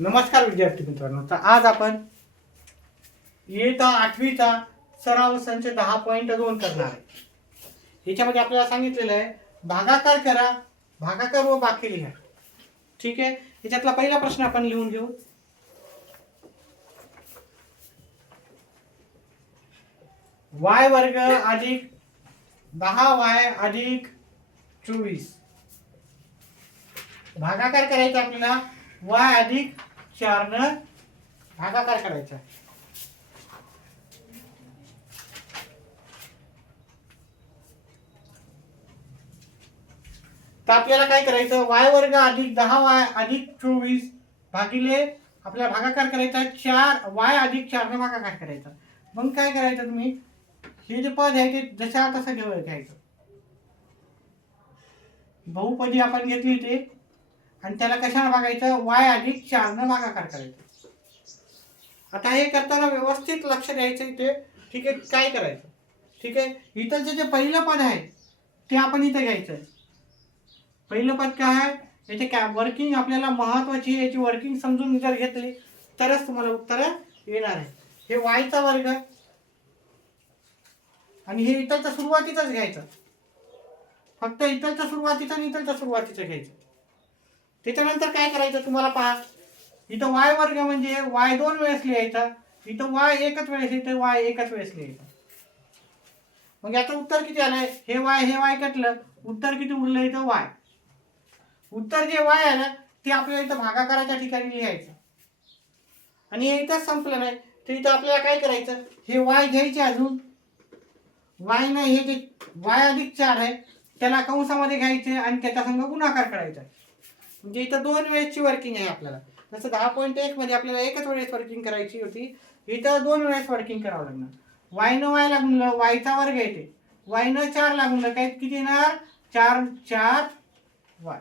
नमस्कार विद्यार्थी मित्रांनो. तर आज आपण इयत्ता आठवीचा सराव संच दहा पॉईंट दोन करणार आहे. याच्यामध्ये आपल्याला सांगितलेलं आहे भागाकार करा भागाकार व बाकी लिहा. ठीक आहे? याच्यातला पहिला प्रश्न आपण लिहून घेऊ. वाय वर्ग अधिक दहा वाय अधिक चोवीस. भागाकार करायचा आपल्याला वाय अधिक चारनं भागाकार करायचा. तर आपल्याला काय करायचं? वाय वर्ग अधिक दहा वाय अधिक चोवीस भागिले आपल्याला भागाकार करायचा चार वाय अधिक चारनं भागाकार करायचा. मग काय करायचं तुम्ही? हे जे पद आहे ते जशा तसं घेऊ घ्यायचं बहुपदी आपण घेतली ते आणि त्याला कशाला भागायचं वाय अधिक चारनं भागाकार करायचं. आता हे करताना व्यवस्थित लक्ष द्यायचं इथे. ठीक आहे काय करायचं? ठीक आहे इथं जे पहिलं पद आहे ते आपण इथं घ्यायचं. पहिलं पद काय आहे? याचे काय वर्किंग आपल्याला महत्त्वाची याची वर्किंग समजून जर घेतली तरच तुम्हाला उत्तर येणार आहे. हे वायचा वर्ग. आणि हे इथलच्या सुरुवातीचाच घ्यायचं. फक्त इथलच्या सुरुवातीचं आणि इथलच्या सुरुवातीचं घ्यायचं. त्याच्यानंतर काय करायचं तुम्हाला पहा. इथं वाय वर्ग म्हणजे वाय दोन वेळेस लिहायचा. इथं वाय एकच वेळेस इथं वाय एकच वेळेस लिहायचा. मग याचं उत्तर किती आलंय? हे वाय हे वाय कटलं. उत्तर किती उरलं इथं? वाय. उत्तर जे वाय आलं ते आपल्याला इथं भागाकाराच्या ठिकाणी लिहायचं. आणि हे इथंच संपलं नाही. तर इथं आपल्याला काय करायचं? हे वाय घ्यायचे अजून. वाय नाही हे जे वाय अधिक चार आहे त्याला कंसामध्ये घ्यायचे आणि त्याच्या संघ गुणाकार करायचा. म्हणजे इथं दोन वेळेसची वर्किंग आहे आपल्याला. जसं दहा पॉईंट एक मध्ये आपल्याला एकच वेळेस वर्किंग करायची होती. इथं दोन वेळेस वर्किंग करावं लागणार. वायनं वाय लागून वायचा वर्ग येते. वायनं चार लागून काय किती येणार? चार चार वाय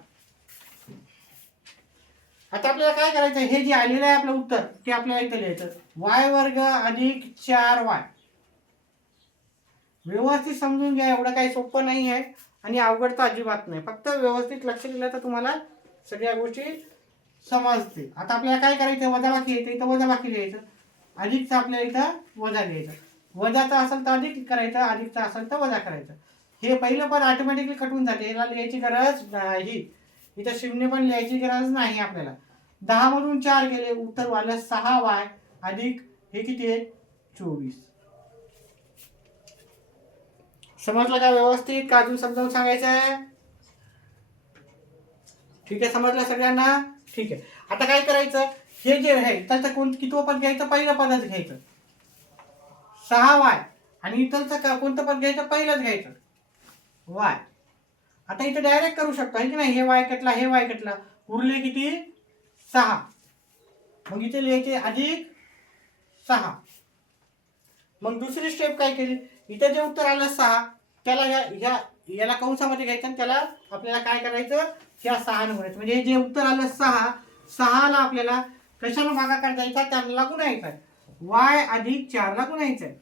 आता आपल्याला काय करायचं हे जे आलेलं आहे आपलं उत्तर ते आपल्याला इथं लिहायचं वाय वर्ग अधिक चार वाय व्यवस्थित समजून घ्या एवढं काही सोपं नाही आहे आणि अवघड तर अजिबात नाही. फक्त व्यवस्थित लक्ष दिलं तर तुम्हाला सगळ्या गोष्टी समजते. आता आपल्याला काय करायचं? वजाबाकी यायचं इथं वजाबाकी लिहायचं. अधिकचं आपल्याला इथं वजा लिहायचं. वजाचं असेल तर अधिक करायचं अधिकचं असेल तर वजा करायचं. हे पहिलं पण ऑटोमॅटिकली कटून जाते. याला लिहायची गरज नाही. इथं शून्य पण लिहायची गरज नाही आपल्याला. दहामधून चार गेले उत्तर वालं सहा वाय अधिक हे किती आहे? चोवीस. समजलं का व्यवस्थित? का अजून समजावून सांगायचं आहे? ठीक आहे समजलं सगळ्यांना? ठीक आहे. आता काय करायचं? हे जे आहे त्याचं कोण कितवं पद घ्यायचं? पहिलं पदच घ्यायचं. सहा वाय. आणि इतरचं का कोणतं पद घ्यायचं? पहिलंच घ्यायचं. वाय. आता इथं डायरेक्ट करू शकतो आहे की नाही? हे वाय कटला हे वाय कटला. उरले किती? सहा. मग इथे लिहायचे अधिक सहा. मग दुसरी स्टेप काय केली? इथं जे उत्तर आलं सहा त्याला ह्या ह्या याला कंसामध्ये घ्यायचं आणि त्याला आपल्याला काय करायचं? ह्या सहा करायचं म्हणजे जे उत्तर आलं सहा सहाला आपल्याला कशाला भागाकार द्यायचा त्याला गुणायचा वाय अधिक चारला गुणायचं आहे.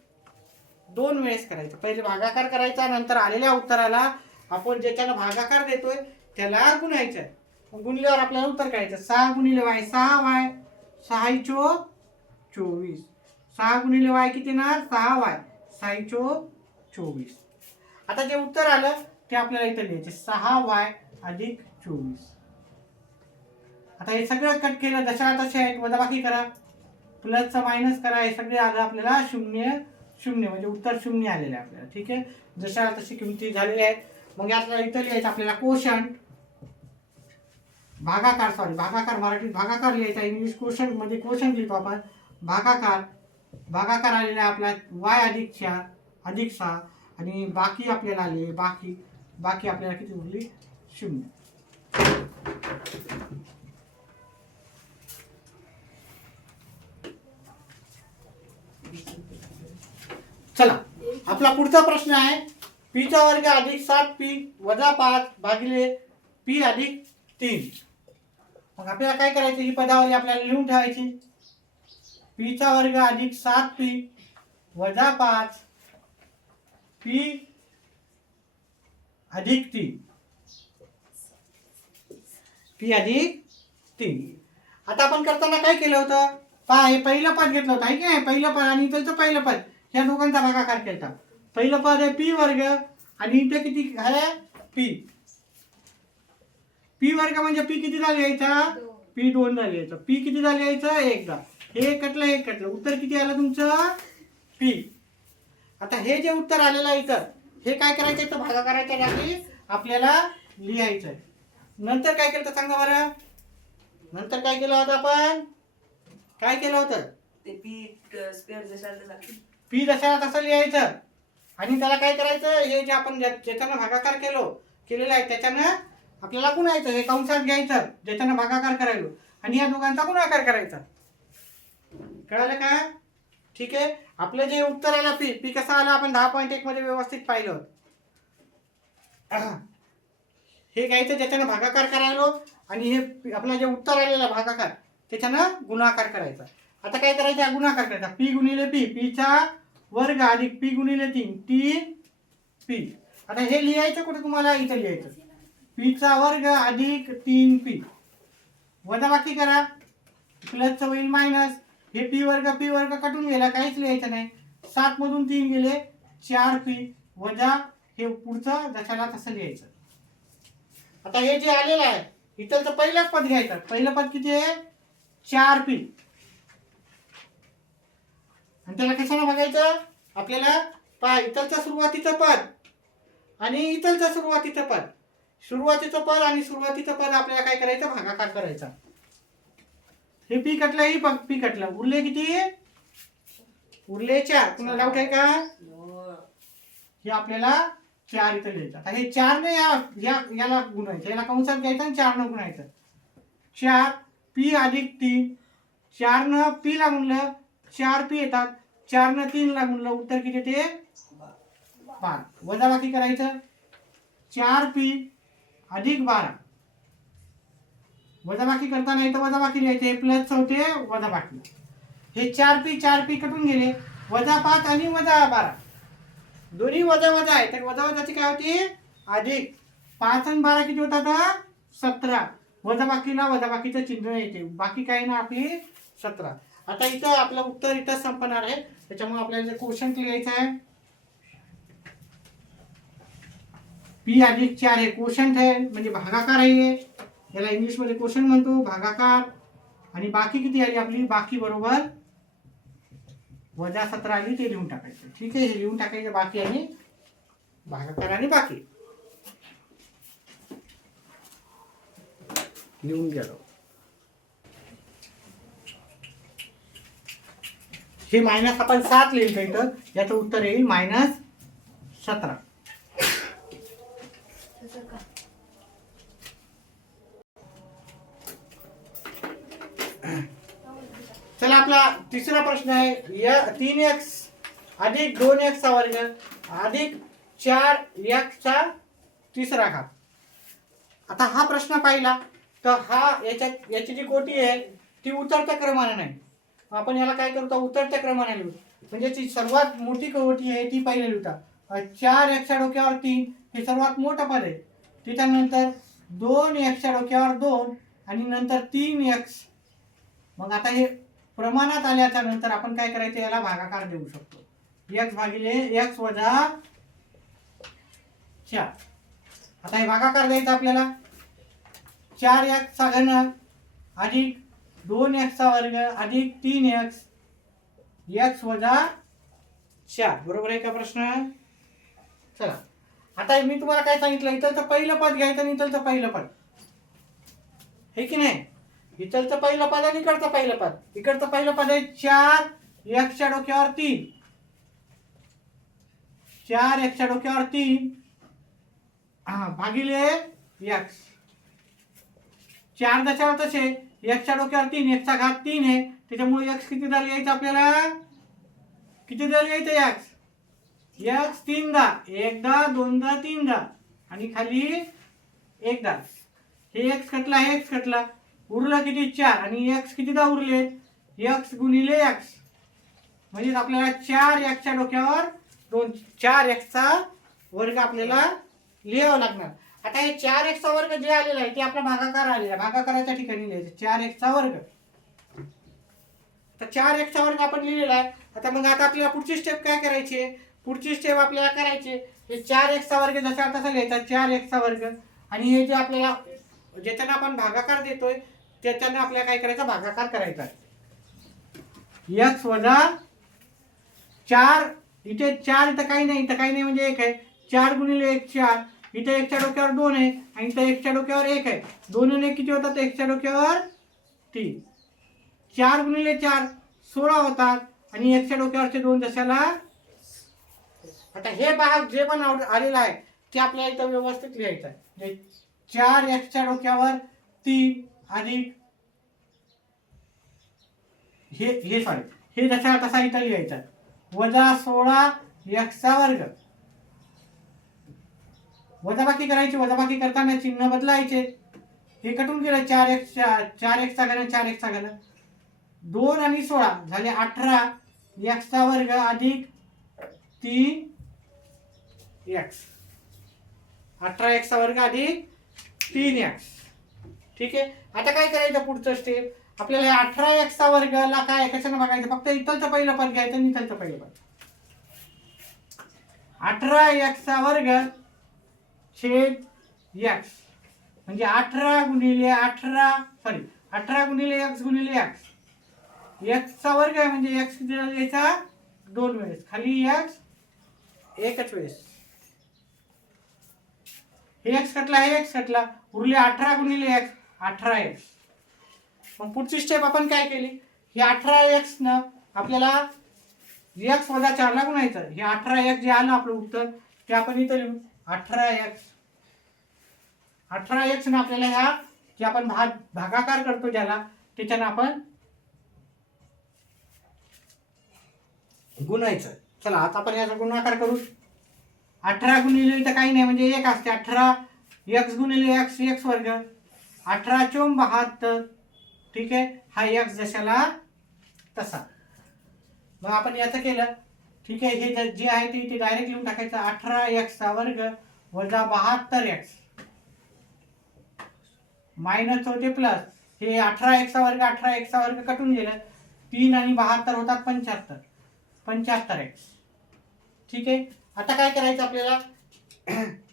दोन वेळेस करायचं. पहिले भागाकार करायचा नंतर आलेल्या उत्तराला आपण ज्याच्यानं भागाकार देतोय त्याला गुणायचं आहे. गुणल्यावर आपल्याला उत्तर काढायचं. सहा गुणिले वाय सहा वाय सहा चो चोवीस. सहा गुणिले वाय किती ना सहा वाय सहा चो चोवीस. आता जे उत्तर आलं ते आपल्याला इथं लिहायचे. सहा वाय अधिक चोवीस. आता हे सगळं कट केलं दशा आहेत वजाबाकी करा. प्लसचं मायनस करा हे सगळे आलं आपल्याला शून्य शून्य म्हणजे उत्तर शून्य आलेलं आहे आपल्याला ठीक आहे? जशा तशी किमती झालेल्या आहेत. मग यातला इथं लिहायचं आपल्याला कोशंट भागाकार सॉरी भागाकार मराठीत भागाकार लिहायचा इंग्लिश क्वेश्चन म्हणजे क्वेश्चन लिहितो आपण. भागाकार भागाकार आलेला आहे आपला वाय अधिक चार अधिक सहा आणि बाकी आपल्याला आले बाकी बाकी आपल्याला किती उरली? शून्य. चला. आपला पुढचा प्रश्न आहे. पीचा वर्ग अधिक सात पी वजा पाच भागिले पी अधिक तीन. मग आपल्याला काय करायचं? ही पदावरी आपल्याला लिहून ठेवायची. पीचा वर्ग अधिक सात पी वजा पाच पी अधिक तीन. पी अधिक तीन. आता आपण करताना काय केलं होतं? पहा हे पहिलं पद घेतलं होतं. आहे की नाही पहिलं पद आणि इथलचं पहिलं पद. या दोघांचा भागाकार केला पहिलं पद आहे पी वर्ग आणि इथे किती आहे? पी. पी वर्ग म्हणजे पी किती झाले यायचा? पी दोन झाले यायचं. पी किती झाले यायचं? एकदा. हे कटलं हे कटलं. उत्तर किती आलं तुमचं? पी. आता हे जे उत्तर आलेलं आहे इथं हे काय करायचं? इथं भागाकाराच्या आपल्याला लिहायचं आहे नंतर काय केलं सांगा बरं? नंतर काय केलं होतं आपण? काय केलं होतं? ते पीठ स्क्वेअर पी दशाला तसं लिहायचं. आणि त्याला काय करायचं? हे जे आपण ज्या- ज्याच्यानं भागाकार केलो केलेलं आहे त्याच्यानं आपल्याला गुणायचं हे कंसात घ्यायचं. ज्याच्यानं भागाकार करायलो. आणि या दोघांचा गुणाकार करायचा. कळालं का? ठीक आहे? आपलं जे उत्तर आलं पी पी कसं आलं? आपण दहा पॉईंट एक मध्ये व्यवस्थित पाहिलं. हे घ्यायचं त्याच्यानं भागाकार करायलो आणि हे आपला जे उत्तर आलेलं भागाकार त्याच्यानं गुणाकार करायचा. आता काय करायचं? गुणाकार करायचा. पी गुणिले पी पीचा वर्ग अधिक पी गुणिले तीन तीन पी. आता हे लिहायचं कुठे तुम्हाला? इथं लिहायचं. पीचा वर्ग अधिक तीन पी. वजाबाकी करा. प्लसचं होईल मायनस. हे पी वर्ग पी वर्ग कटून गेला. काहीच लिहायचं नाही. सात मधून तीन गेले. चार पी. वजा हे पुढचं जशाला तसं लिहायचं. आता हे जे आलेलं आहे इथलचं पहिलंच पद घ्यायचं. पहिलं पद किती आहे? चार पी. आणि त्याला कशाला बघायचं? आपल्याला पहा इथलचं सुरुवातीचं पद आणि इथलचं सुरुवातीचं पद. सुरुवातीचं पद आणि सुरुवातीचं पद आपल्याला काय करायचं? भागाकार करायचा. हे पी कटलं ही पी कटलं. उरले किती? उरले चार. पुन्हा डाऊट आहे का? हे आपल्याला चार इथं लिहायचं आता हे चारने या या- याला गुणायचं. याला कंसात घ्यायचं आणि चारनं गुणायचं. चार पी अधिक तीन. चारनं पी ला गुणलं चार पी येतात. चारनं तीन ला गुणलं उत्तर किती ते बारा. वजाबाकी करायचं. चार पी अधिक बारा. वजाबाकी करताना इथं वजाबाकी लिहायचे. हे प्लस होते वजाबाकी हे चार पी चार पी कटून गेले. वजा पाच आणि वजा बारा. दोन्ही वजा वजा आहे. तर वजा वजाची काय होती? अधिक. पाच आणि बारा किती होतात? सतरा. वजाबाकीला वजाबाकीचं चिन्ह येते. बाकी काही ना आपली सतरा. आता इथं आपलं उत्तर इथं संपणार आहे. त्याच्यामुळे आपल्याला क्वेश्चन लिहायचं आहे. पी अधिक चार हे क्वेश्चन आहे म्हणजे भागाकार आहे याला इंग्लिशमध्ये क्वेश्चन म्हणतो. भागाकार. आणि बाकी किती आली आपली? बाकी बरोबर वजा सतरा आली ते लिहून टाकायचं. ठीक आहे हे लिहून टाकायचं बाकी आणि भागाकार आणि बाकी. लिहून गेलो हे मायनस आपण सात लिहिलं इथं. याचं उत्तर येईल मायनस सतरा. चला आपला तिसरा प्रश्न आहे. या तीन एक्स अधिक दोन एक्सचा वर्ग अधिक चार एक्सचा तिसरा घात. आता हा प्रश्न पाहिला तर हा याच्यात याची जी कोटी आहे ती उतरत्या क्रमाने नाही. आपण याला काय करतो? उतरत्या क्रमाने लिहू. म्हणजे ती सर्वात मोठी कोटी आहे ती पहिले लिहिता. चार एक्सच्या डोक्यावर तीन हे सर्वात मोठं पद आहे. त्याच्यानंतर दोन एक्सच्या डोक्यावर दोन आणि नंतर तीन एक्स मग आता हे प्रमाणात आल्याच्यानंतर आपण काय करायचं? याला भागाकार देऊ शकतो. एक्स भागिले एक्स वजा चार. आता हे भागाकार द्यायचा आपल्याला. चार एक्सचा घन अधिक दोन एक्सचा वर्ग अधिक तीन एक्स एक्स वजा चार. बरोबर आहे का प्रश्न? चला. आता मी तुम्हाला काय सांगितलं? इथलचं पहिलं पद घ्यायचं आणि इथलचं पहिलं पद. हे की नाही? इथलचं पहिलं पद आणि इकडचं पहिलं पद? इकडचं पहिलं पद आहे चार एकच्या डोक्यावर तीन. चार एकच्या डोक्यावर तीन. हा भागिले एक्स. चार दशावर तसे एकच्या डोक्यावर तीन एकचा घात तीन आहे. त्याच्यामुळे एक्स किती झाले यायचं आपल्याला? किती झाले यायचं एक्स? एक्स तीनदा एकदा दोनदा तीनदा. आणि खाली एकदा. हे एक्स कटला हे एक्स कटला. उरलं किती चार आणि एक्स कितीदा उरले? एक्स गुणिले एक्स म्हणजेच आपल्याला चार एक्सच्या डोक्यावर दोन चार एक्सचा वर्ग आपल्याला लिहावा लागणार. आता हे चार एक्सचा वर्ग जे आलेला आहे ते आपला भागाकार आलेला भागाकाराच्या ठिकाणी लिहायचं. चार एक्सचा वर्ग. तर चार एक्सचा वर्ग आपण लिहिलेला आहे. आता मग आता आपल्याला पुढची स्टेप काय करायची? आहे पुढची स्टेप आपल्याला करायची हे चार एक्सचा वर्ग जसा तसा लिहायचा. चार एक्सचा वर्ग. आणि हे जे आपल्याला ज्याच्यानं आपण भागाकार देतोय त्याच्यानं आपल्याला काय करायचं? भागाकार करायचा. आहे एक्स वजा चार इथे चार इथं काही नाही इथं काही नाही म्हणजे एक आहे. चार गुणिले एक चार इथे एकच्या डोक्यावर दोन आहे आणि इथं एकच्या डोक्यावर एक आहे. दोन आणि किती होतात? एकच्या डोक्यावर तीन. चार गुणिले चार सोळा होतात आणि एकच्या डोक्यावरचे दोन दशाला आता हे भाग जे पण आव- आलेलं आहे ते आपल्याला इथं व्यवस्थित लिहायचं आहे. म्हणजे चार एकच्या डोक्यावर तीन अधिक हे हे सॉरी हे जसा तसा इथं लिहायचं. वजा सोळा एक्सचा वर्ग. वजाबाकी करायची वजाबाकी करताना चिन्ह बदलायचे. हे कटून गेलं. चार एक्स चार एक्सचा घन चार एक्सचा घन. दोन आणि सोळा झाले अठरा. एक्सचा वर्ग अधिक तीन एक्स अठरा एक्सचा वर्ग अधिक तीन एक्स ठीक आहे? आता काय करायचं पुढचं स्टेप आपल्याला अठरा एक्सचा वर्गला काय? कशानं बघायचं? फक्त इथलचं पहिलं पद घ्यायचं आणि इथलचं पहिलं पद. अठरा एक्सचा वर्ग छेद एक्स म्हणजे अठरा गुणिले अठरा सॉरी अठरा गुणिले एक्स गुणिले एक्स एक्सचा वर्ग आहे म्हणजे एक्स याचा दोन वेळेस. खाली एक्स एकच वेळेस. हे एक्स कटला हे एक्स कटला. उरले अठरा गुणिले एक्स अठरा एक्स मग पुढची स्टेप आपण काय केली? हे अठरा एक्स न आपल्याला एक्स वजा चारला गुणायचं. हे अठरा एक्स जे आलं आपलं उत्तर ते आपण इथं लिहू. अठरा एक्स अठरा एक्स न आपल्याला ह्या जे आपण भाग भागाकार करतो ज्याला त्याच्यानं आपण गुणायचं. चला आता आपण याचा गुणाकार करू. अठरा गुणिले तर काही नाही म्हणजे एक असते. अठरा एक्स गुणिले एक्स एक्स वर्ग. अठरा चोम बहात्तर. ठीक आहे? हा एक्स जशाला तसा. मग आपण याचं केलं. ठीक आहे? हे जे- जे आहे ते इथे डायरेक्ट लिहून टाकायचं. अठरा एक्सचा वर्ग वजा बहात्तर एक्स मायनस होते प्लस हे अठरा एक्सचा वर्ग अठरा एक्सचा वर्ग कटून गेलं. तीन आणि बहात्तर होतात पंच्याहत्तर. पंच्याहत्तर एक्स ठीक आहे? आता काय करायचं आपल्याला?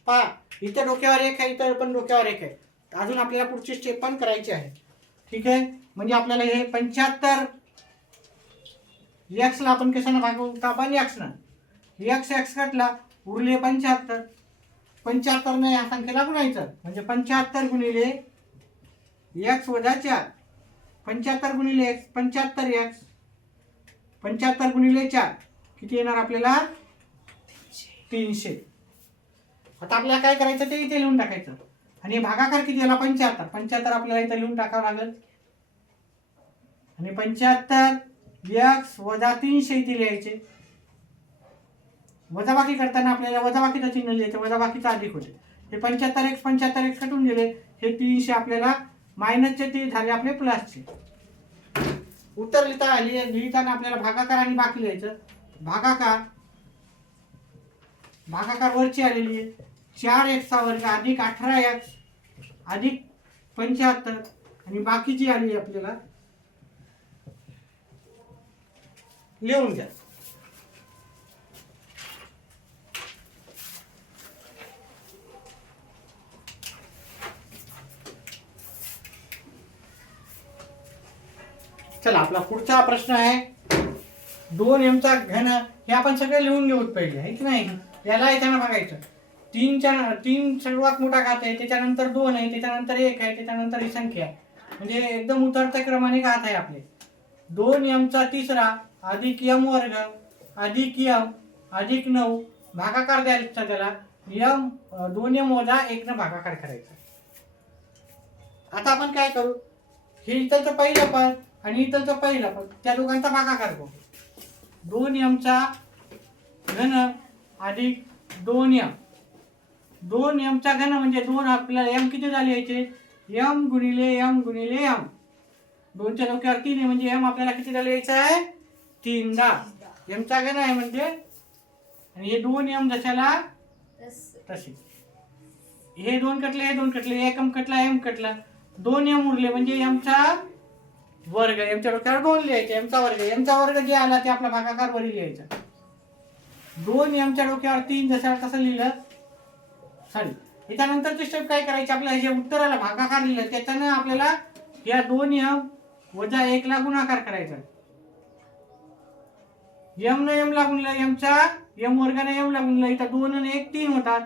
पहा इथं डोक्यावर एक आहे इथं पण डोक्यावर एक आहे. अजून आपल्याला पुढची स्टेप पण करायची आहे ठीक आहे? म्हणजे आपल्याला हे पंच्याहत्तर एक्सला आपण कशानं भागवू? का पण एक्सनं एक्स एक्स कटला उरले पंच्याहत्तर. पंच्याहत्तरने या संख्येला गुणायचं. म्हणजे पंच्याहत्तर गुणिले एक्स वजा चार. पंच्याहत्तर गुणिले एक्स पंच्याहत्तर एक्स पंच्याहत्तर गुणिले चार. किती येणार आपल्याला? तीनशे. आता आपल्याला काय करायचं ते इथे लिहून टाकायचं. आणि भागाकार किती झाला? पंच्याहत्तर. पंच्याहत्तर आपल्याला इथं लिहून टाकावं लागेल. आणि पंच्याहत्तर एक्स वजा तीनशे इथे लिहायचे. वजाबाकी करताना आपल्याला वजाबाकीचं चिन्ह लिहायचं. वजाबाकीचा अधिक होते. हे पंच्याहत्तर एक्स पंच्याहत्तर एक्स कटून गेले. हे तीनशे आपल्याला मायनसचे ते झाले आपले प्लसचे उत्तर लिहिता लिह- लिहिताना आपल्याला भागाकार आणि बाकी लिहायचं. भागाकार. भागाकार वरची आलेली आहे. चार एक्सचा वर्ग अधिक अठरा एक्स अधिक पंच्याहत्तर आणि बाकीची आली आपल्याला. लिहून घ्या. चला आपला पुढचा प्रश्न आहे. दोन एमचा घन हे आपण सगळे लिहून घेऊ पहिले आहे की नाही? याला याच्यानं बघायचं. तीनच्या तीन सर्वात मोठा घात आहे त्याच्यानंतर दोन आहे त्याच्यानंतर एक आहे त्याच्यानंतर ही संख्या आहे. म्हणजे एकदम उतरत्या क्रमाने घात आहे आपले. दोन यमचा तिसरा अधिक यम वर्ग अधिक यम अधिक नऊ भागाकार द्यायचा त्याला. यम दोन यम वजा एकनं भागाकार करायचा. आता आपण काय करू? हे इथलचं पहिलं पद आणि इथलचं पहिलं पद त्या दोघांचा भागाकार करू. दोन यमचा घन अधिक दोन यम दोन यमचा घन म्हणजे दोन आपल्याला यम किती झाले याचे? यम गुणिले यम गुणिले यम दोनच्या डोक्यावर तीन आहे म्हणजे यम आपल्याला किती झाले यायचं आहे तीनदा. यमचा घन आहे म्हणजे? आणि हे दोन यम जशाला? तसे. हे दोन कटले हे दोन कटले एक एम कटला एम कटला. दोन एम उरले म्हणजे एमचा वर्ग. एमच्या डोक्यावर दोन लिहायचे. एमचा वर्ग. एमचा वर्ग जे आला ते आपला भागाकार वरी लिहायचा. दोन एमच्या डोक्यावर तीन जसं कसं लिहिलं सॉरी त्याच्यानंतरचे स्टेप काय करायचे? आपल्याला जे उत्तराला भागाकार लिहिलं त्याच्यानं आपल्याला या दोन यम वजा एक ला गुणाकार करायचा. यम न यम लागून गुणलं यमचा यम वर्गाने यम लागून इथं दोन आणि एक तीन होतात.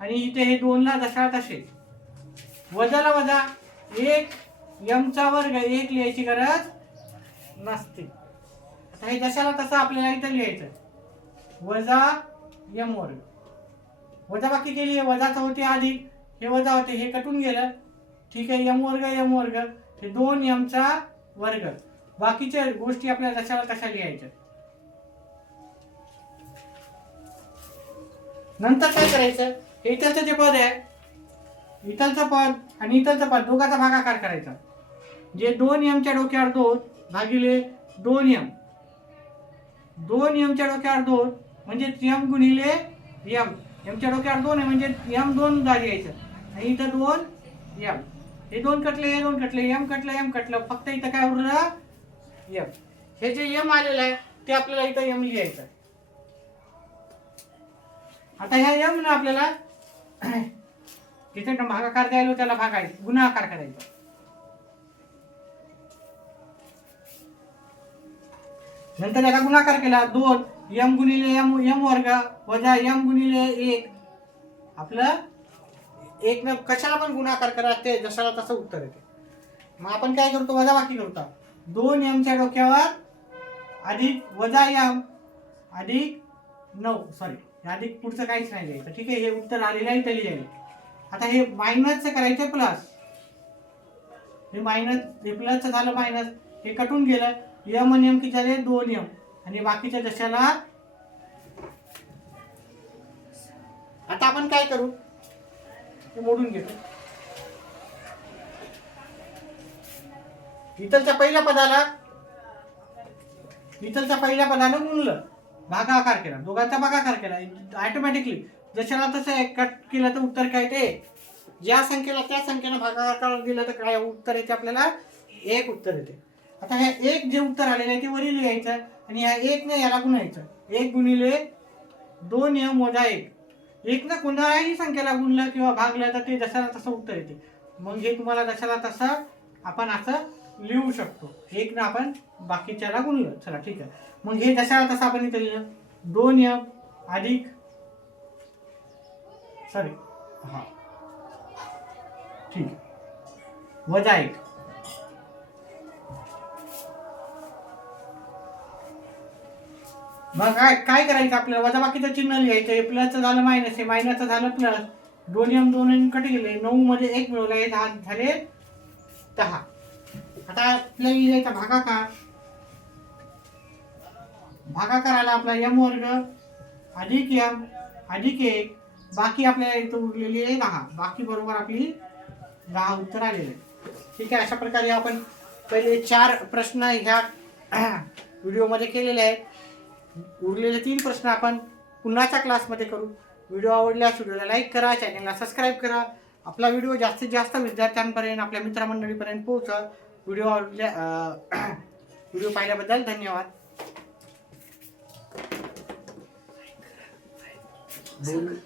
आणि इथे हे दोनला जशा तसे वजाला वजा एक यमचा वर्ग एक लिहायची गरज नसते. आता हे जशाला तसं आपल्याला इथं लिहायचं. वजा यम वर्ग. वजाबाकी केली केली वजाचं होते अधिक हे वजा होते हे कटून गेलं. ठीक आहे यम वर्ग यम वर्ग. हे दोन यमचा वर्ग. बाकीच्या गोष्टी आपल्याला जशाला तशा लिहायच्या? नंतर काय करायचं? हे जे पद आहे इतरचं पद आणि इतरचं पद दोघाचा भागाकार करायचा. जे दोन यमच्या डोक्यावर दोन भागिले दोन यम. दोन यमच्या डोक्यावर दोन म्हणजे यम गुणिले यम. यमच्या डोक्यावर दोन आहे म्हणजे यम दोन जागी यायचं. आणि इथं दोन यम हे दोन कटले हे दोन कटले यम कटलं यम कटलं. फक्त इथं काय उरलं? यम हे जे यम आलेलं आहे ते आपल्याला इथं यम लिहायचं आता ह्या यम ना आपल्याला तिथे भागाकार द्यायला त्याला भागायचं गुणाकार करायचा. नंतर याला गुणाकार केला दोन. यम गुणिले एम यम वर्ग वजा यम गुणिले एक. आपलं एक न कशाला पण गुणाकार करा ते जशाला तसं उत्तर येते. मग आपण काय करतो वजा बाकी करतो. दोन एमच्या डोक्यावर अधिक वजा एम अधिक नऊ. सॉरी अधिक पुढचं काहीच नाही द्यायचं ठीक आहे हे उत्तर आलेलं आहे तरी जाईल आता हे मायनसचं करायचं प्लस हे मायनस हे प्लसचं झालं मायनस हे कटून गेलं. यम आणि एम किती झाले? दोन एम आणि बाकीच्या दशाला आता आपण काय करू? ते मोडून घेतो. इथलच्या पहिल्या पदाला इथलच्या पहिल्या पदानं गुणलं भागाकार केला. दोघांचा भागाकार केला. ऑटोमॅटिकली जशाला तसं एक कट केलं तर उत्तर काय ते? ज्या संख्येला त्या संख्येनं भागाकार दिलं तर काय उत्तर येते आपल्याला? एक उत्तर येते. आता हे एक जे उत्तर आलेलं आहे ते वरील लिहायचं. आणि ह्या एक ने याला गुणायचं एक गुणिले दोन यम वजा एक. एक ना कोणत्याही संख्येला गुणलं किंवा भागलं तर ते जशाला तसं उत्तर येते. मग हे तुम्हाला जशाला तसं आपण असं लिहू शकतो. एक ना आपण बाकीच्याला गुणलं. चला ठीक आहे. मग हे जशाला तसं आपण इथे लिहिलं. दोन यम अधिक सॉरी. हां. ठीक वजा एक. मग काय काय करायचं आपल्याला? वजा बाकीचं चिन्ह लिहायचं हे प्लसचं झालं मायनस हे मायनसचं झालं प्लस दोन एम दोन एम कट गेले नऊ मध्ये एक मिळवला हे दहा झाले दहा. आता आपल्याला लिहायचा भागाकार. भागाकार आला आपला एम वर्ग अधिक यम अधिक एक. बाकी आपल्याला इथं उरलेली आहे दहा. बाकी बरोबर आपली दहा उत्तर आलेले आहे. ठीक आहे? अशा प्रकारे आपण पहिले चार प्रश्न ह्या व्हिडिओमध्ये केलेले आहेत. उरलेले तीन प्रश्न आपण पुन्हाच्या क्लासमध्ये करू. व्हिडिओ आवडल्यास व्हिडिओला लाईक करा चॅनलला सबस्क्राईब करा. आपला व्हिडिओ जास्तीत जास्त विद्यार्थ्यांपर्यंत आपल्या मित्रमंडळीपर्यंत पोहोचा व्हिडिओ आवडल्या व्हिडिओ पाहिल्याबद्दल धन्यवाद. बोल.